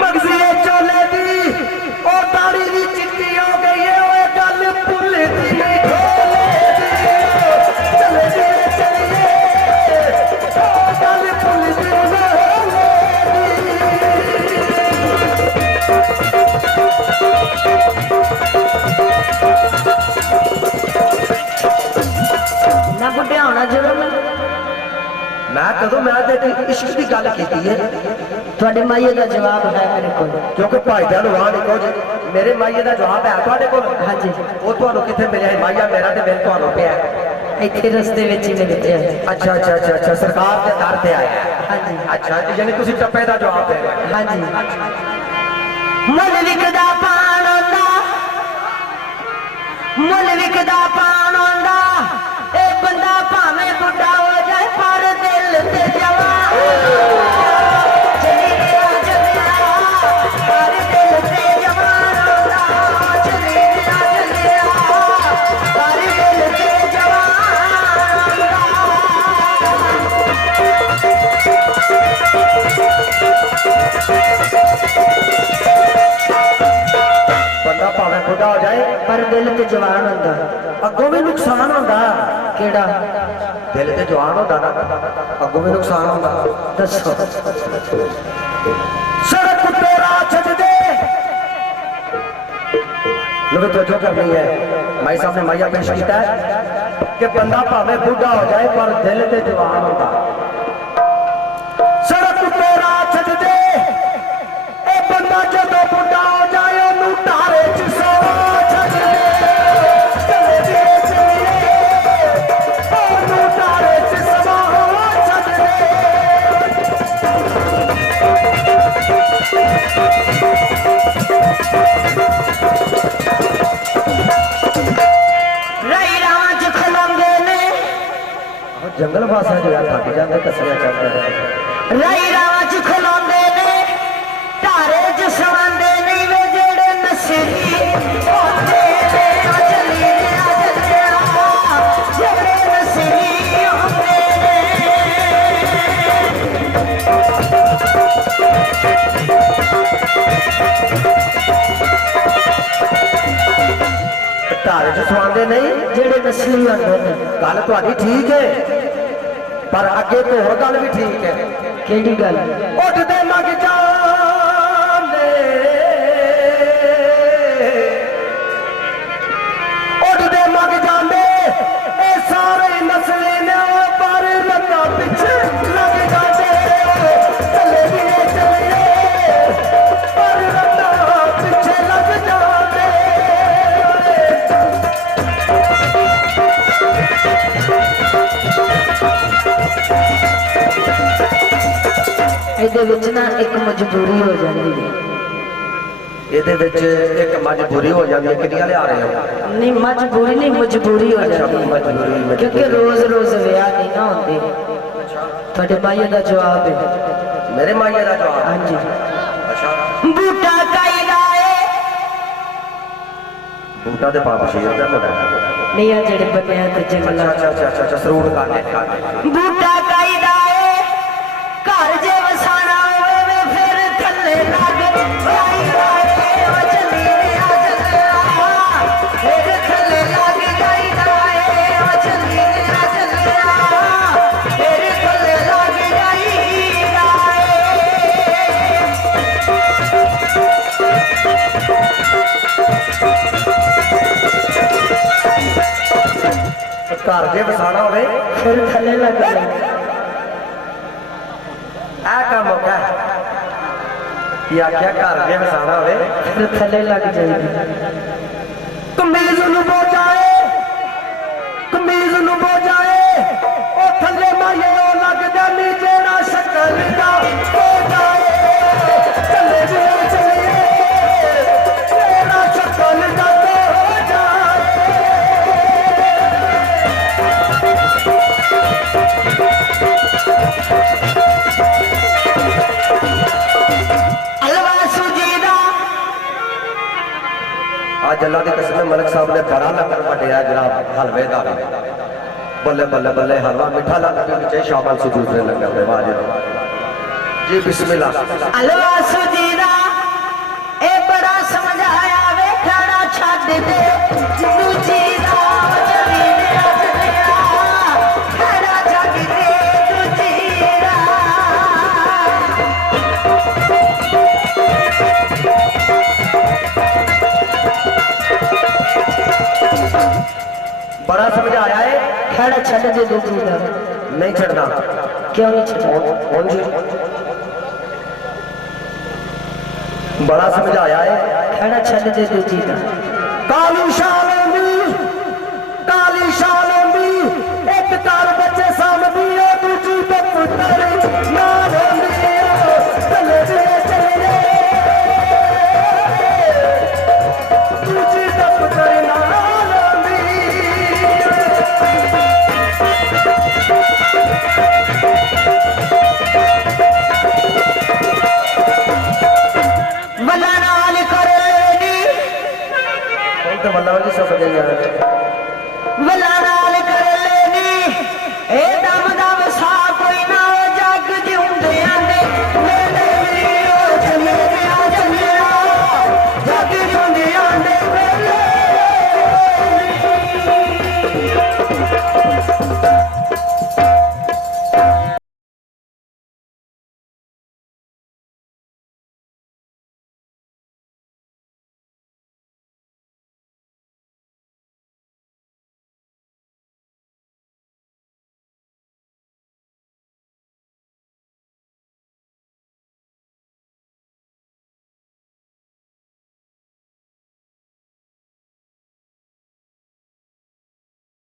मगजी चोले दी ओ दाढ़ी दी चिट्टी हो गई है ओए गल भुलदी नहीं ढोले दी चले दी चलिए ओ गल भुलदी ना बुढ़िया होना जरूर मैं कदों मैं इश्क की गल की है थोड़े माइये का जवाब है मेरे को क्योंकि भाई का लुआ निको जी मेरे माइये का जवाब है थोड़े को हाँ जी वो तो कितने मिले माइया मेरा तो मेरे तो पे इतने रस्ते में ही मिलते हैं अच्छा अच्छा अच्छा अच्छा सरकार के दर पे आया हाँ जी अच्छा यानी तुम टप्पे का जवाब दे हाँ जी मुल विकदा पान होंदा मुल विकदा पान होंदा ए बंदा भावे बुढ़ा हो जाए पर दिल ते जवान चली गया पर दिल ते जवान होंदा चली गया पर दिल ते जवान बंदा भावे बुढ़ा हो जाए पर दिल ते जवान होंदा अगों भी नुकसान होता केड़ा दिल ते जवान होता ना अगों भी नुकसान होता दसो सड़क तेरा छज दे लो तो जो करनी है भाई साहब ने माइया पेश किया है कि बंदा भावे बुढ़ा हो जाए पर दिल ते जवान होता सड़क तेरा छज दे ए बंदा जदों बुढ़ा हो जाए ओनू तारे च सो छज दे चले जी चलिए ओनू तारे च सो छज दे रही रावां च खलोंदे ने जंगल वासा जो है थक जाते कसरिया चढ़ते रही रावां च खलोंदे ने धारे च सवांदे नहीं वे जेड़े नशेड़ी होंदे ने आ चली जेड़े नशेड़ी होंदे ने धारे च सवांदे नहीं जेड़े नशेड़ी होंदे ने गल थोड़ी ठीक है पर अगे तो होर गल भी ठीक है केड़ी गल उठते मग जाने उठते मग जाने ए सारे नस्ले ने पर लगा पिछे लग जाते चले भी चले पर लगा पिछे लग जाते ਇਹਦੇ ਵਿੱਚ ਨਾ ਇੱਕ ਮਜਬੂਰੀ ਹੋ ਜਾਂਦੀ ਹੈ ਇਹਦੇ ਵਿੱਚ ਇੱਕ ਮਜਬੂਰੀ ਹੋ ਜਾਂਦੀ ਹੈ ਕਿੰਨੀਆਂ ਲਿਆ ਰਹੇ ਹੋ ਨਹੀਂ ਮਜਬੂਰੀ ਨਹੀਂ ਮਜਬੂਰੀ ਹੋ ਜਾਂਦੀ ਹੈ ਕਿਉਂਕਿ ਰੋਜ਼ ਰੋਜ਼ ਵਿਆਹ ਨਹੀਂ ਨਾ ਹੁੰਦੇ ਤੁਹਾਡੇ ਮਾਈਏ ਦਾ ਜਵਾਬ ਹੈ ਮੇਰੇ ਮਾਈਏ ਦਾ ਜਵਾਬ ਹਾਂਜੀ ਅੱਛਾ ਬੂਟਾ ਕਾਇਦਾ ਏ ਬੂਟਾ ਦੇ ਪਾਪ ਸ਼ੇਰ ਦਾ ਕੋਲ ਨਹੀਂ ਆ ਜਿਹੜੇ ਬੰਨਿਆ ਤੇ ਜੰਗਲਾਂ ਅੱਛਾ ਸਰੂੜ ਕਾਨੇ ਬੂਟਾ ਕਾਇਦਾ ਏ ਘਰ ਜੇ ਵਸਾਣਾ ਹੋਵੇ ਵੇ ਫਿਰ ਥੱਲੇ ਲੱਗ ਜਾਈ ਰਾਏ ਉਹ ਚਲੀ ਰਿਆ ਚੱਲਿਆ ਫਿਰ ਥੱਲੇ ਲੱਗ ਜਾਈ ਰਾਏ ਉਹ ਚਲੀ ਰਿਆ ਚੱਲਿਆ ਫਿਰ ਥੱਲੇ ਲੱਗ ਜਾਈ ਰਾਏ घर जे वसाना होवे फिर थले लग गए आ काम होगा कि आख्या घर जे वसाना होवे फिर थले लग जाएगी कमीज नु बोजाए कमीज नु बोजाए ओ थले माये नो लग जानी जेड़ा शक्ल दा हो जाए चले जी चलिए जेड़ा शक्ल दा हो जाए अलवा सुजीदा आज अल्लाह की कसम मलिक साहब ने बड़ा लंगर कटिया जनाब हलवे का बल्ले बल्ले बल्ले हलवा मिठा लंगर भी चाहिए शामिल सुजूद ने लंगर में वाजिब जी बिस्मिल्लाह। हलो सुजीदा ए बड़ा समझ आया वे खड़ा छड़ दे दूजी दा चली रे चलिया खड़ा छड़ दे दूजी दा। बड़ा समझ आया है, खड़ा छड़ दे दूजी दा। नहीं छड़ना। क्यों नहीं छड़ा? कौन जी? बड़ा समझ आया है, खड़ा छड़ दे दूजी दा। काली शालों दी एक तार बच्चे सामदी दूजी पे पुत्र नाल चले चले दूजी पे पुत्र नाल वला नाल करेनी तो बल्ला वाली सब बजे जा रहे